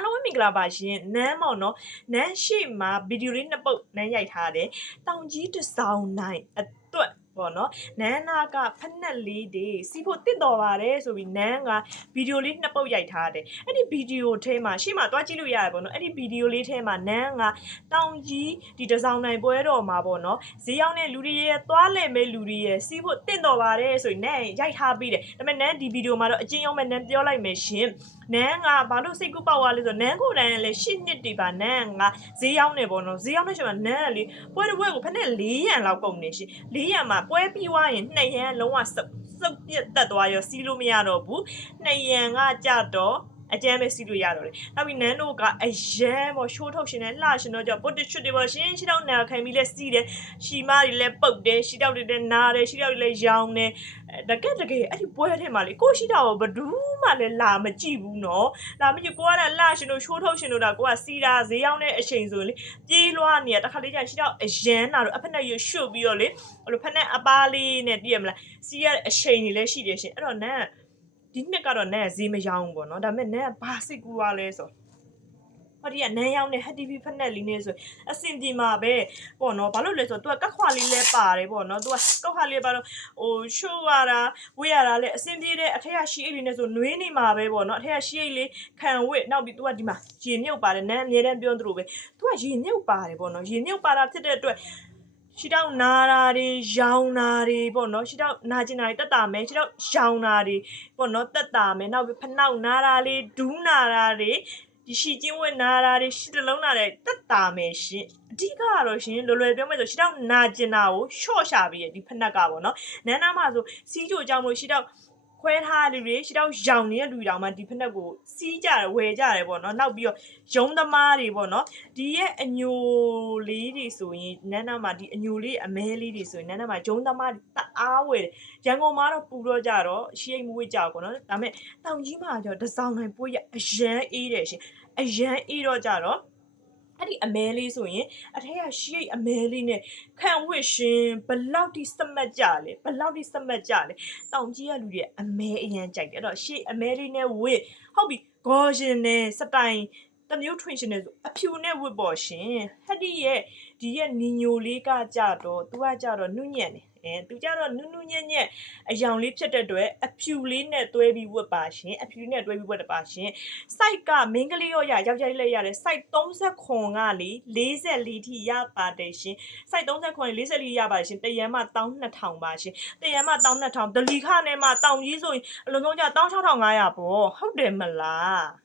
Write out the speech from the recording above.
အားလုံးမင်္ဂလာပါရှင်နန်းမောင်နော်နန်းရှိမှာဗီဒီယိုလေးနှစ်ပုတ်နန်းရိုက်ထားတယ်တောင်ကြီးတစ်ဆောင်နိုင်အတွက်ပေါ့နော်နန်းနာကဖက်နှက်လေးတွေစီးဖို့တင့်တော်ပါတယ်ဆိုပြီးနန်းကဗီဒီယိုလေးနှစ်ပုတ်ရိုက်ထားတယ်အဲ့ဒီဗီဒီယိုထဲမှာရှေ့မှာတွားကြည့်လို့ရတယ်ပေါ့နော်အဲ့ဒီဗီဒီယိုလေးထဲမှာနန်းကတောင်ကြီးဒီတစ်ဆောင်နိုင်ပွဲတော်မှာပေါ့နော်ဈေးရောက်တဲ့လူတွေရဲ့သွားလဲမဲ့လူတွေရဲ့စီးဖို့တင့်တော်ပါတယ်ဆိုရင်နန်းရိုက်ထားပြီးတယ်ဒါပေမဲ့နန်းဒီဗီဒီယိုမှာတော့အချင်းရောမဲ့နန်းပြောလိုက်မယ်ရှင်နန်းကဘာလို့စိတ်ကူးပေါက်သွားလဲဆိုနန်းကိုယ်တိုင်လည်း၈နှစ်တည်ပါနန်းကဈေးရောက်နေပေါ့နော်ဈေးရောက်နေချိန်မှာနန်းကလေပွဲတစ်ပွဲကိုဖက်နဲ့၄ရန်လောက်ကုန်နေရှင်၄ရန်မှာပွဲပြီးသွားရင်2ရန်လုံးဝစုပ်ပြတ်တက်သွားရောစီးလို့မရတော့ဘူး2ရန်ကကြတော့အကျမ်းပဲစီးလို့ရတော့တယ်နောက်ပြီးနန်းတို့ကအရန်ပေါ့ရှိုးထုတ်ရှင်နဲ့လှရှင်တော့ကြောင့်ပုတ်တချွတ်တွေပေါ့ရှင်ရှီတော့နာခံပြီးလဲစီးတယ်ရှီမတွေလည်းပုတ်တယ်ရှီတော့တွေလည်းနားတယ်ရှီတော့တွေလည်းရောင်းတယ်တကယ်အဲ့ဒီပွဲထဲမှာလေကိုရှီတော့ဘဒူးမှလည်းလာမကြည့်ဘူးနော်လာမကြည့်ကိုကလည်းလှရှင်တို့ရှိုးထုတ်ရှင်တို့တာကိုကစီးတာဈေးရောက်တဲ့အချိန်ဆိုလေပြေးလွှားနေရတခါလေးကျရှီတော့အရန်နာတော့အဖက်နဲ့ရွှတ်ပြီးတော့လေအဲ့လိုဖက်နဲ့အပါလေးနဲ့တည်ရမလားစီးရတဲ့အချိန်တွေလည်းရှိတယ်ရှင်အဲ့တော့နန်းဒီနှစ်ကတော့နန်းဈေးမရောင်းဘူးပေါ့နော်ဒါပေမဲ့နန်းကဘာစိတ်ကူရလဲဆိုဟောဒီကနန်းရောင်းတဲ့ HTV ဖက်နဲ့လေးနဲ့ဆိုအစင်ပြေမှာပဲပေါ့နော်ဘာလို့လဲဆိုတော့ तू ကကက်ခွာလေးလဲပါတယ်ပေါ့နော် तू ကကက်ခွာလေးပါတော့ဟိုရှိုးရတာဝေးရတာလဲအစင်ပြေတဲ့အထက်ကရှီအိတ်လေးနဲ့ဆိုနွေးနေမှာပဲပေါ့နော်အထက်ကရှီအိတ်လေးခံဝစ်နောက်ပြီး तू ကဒီမှာရေမြုပ်ပါတယ်နန်းအမြဲတမ်းပြောသလိုပဲ तू ကရေမြုပ်ပါတယ်ပေါ့နော်ရေမြုပ်ပါတာဖြစ်တဲ့အတွက်ရှီတောက်နာတာတွေရောင်တာတွေပေါ့နော်ရှီတောက်နာကျင်တာတွေတက်တာမယ်ရှီတောက်ရောင်တာတွေပေါ့နော်တက်တာမယ်နောက်ပြီးဖနှောက်နာတာလေးဒူးနာတာတွေဒီရှီကျင်းဝက်နာတာတွေရှီတလုံးနာတယ်တက်တာမယ်ရှင်အဓိကကတော့ရှင်လွယ်လွယ်ပြောမယ်ဆိုရှီတောက်နာကျင်တာကိုရှော့ရှာပြီးဒီဖနှက်ကပေါ့နော်နန်းနာမှာဆိုစီးချိုကြောင့်လို့ရှီတောက်ခွဲထားလူတွေရှီတောက်ရောင်နေတဲ့လူတောင်မှဒီဖက်နှက်ကိုစီးကြတယ်ဝယ်ကြတယ်ပေါ့နော်နောက်ပြီးတော့ရုံးသမားတွေပေါ့နော်ဒီရဲ့အညိုလေးတွေဆိုရင်နန်းနာမှာဒီအညိုလေးအမဲလေးတွေဆိုရင်နန်းနာမှာရုံးသမားတအားဝယ်တယ်ရန်ကုန်မှာတော့ပူတော့ကြတော့ရှီအိတ်မွေးကြပေါ့နော်ဒါပေမဲ့တောင်ကြီးမှာကျတော့တစ်ဆောင်နိုင်ပိုးရအရန်အေးတယ်ရှင်အရန်အေးတော့ကြတော့အဲ့ဒီအမဲလေးဆိုရင်အထက်ကရှီအိတ်အမဲလေးနဲ့ခံဝစ်ရှင်ဘလောက်ထိစမတ်ကြလဲဘလောက်ထိစမတ်ကြလဲတောင်ကြီးရလူတွေအမဲအရန်ကြိုက်တယ်အဲ့တော့ရှီအမဲလေးနဲ့ဝစ်ဟုတ်ပြီဂေါ်ရှင်နဲ့စတိုင်တမျိုးထွင်ရှင်နဲ့ဆိုအဖြူနဲ့ဝစ်ပေါ်ရှင်ဟက်ဒီရဲ့ဒီရဲ့နီညိုလေးကကြတော့သူကကြတော့နုညံ့တယ်သူကြတော့နုညံ့ညံ့အယောင်လေးဖြစ်တဲ့အတွက်အဖြူလေးနဲ့တွဲပြီးဝတ်ပါရှင်အဖြူနဲ့တွဲပြီးဝတ်တပါရှင်စိုက်ကမင်းကလေးရောရယောက်ျားလေးလည်းရတယ်စိုက်30ခွန်ကလေ44ထိရပါတယ်ရှင်စိုက်30ခွန်44ရပါတယ်ရှင်တရန်မှ12000ပါရှင်တရန်မှ12000ဒလီခနဲ့မှတောင်ကြီးဆိုရင်အလုံးစုံကျ16500ပေါ့ဟုတ်တယ်မလား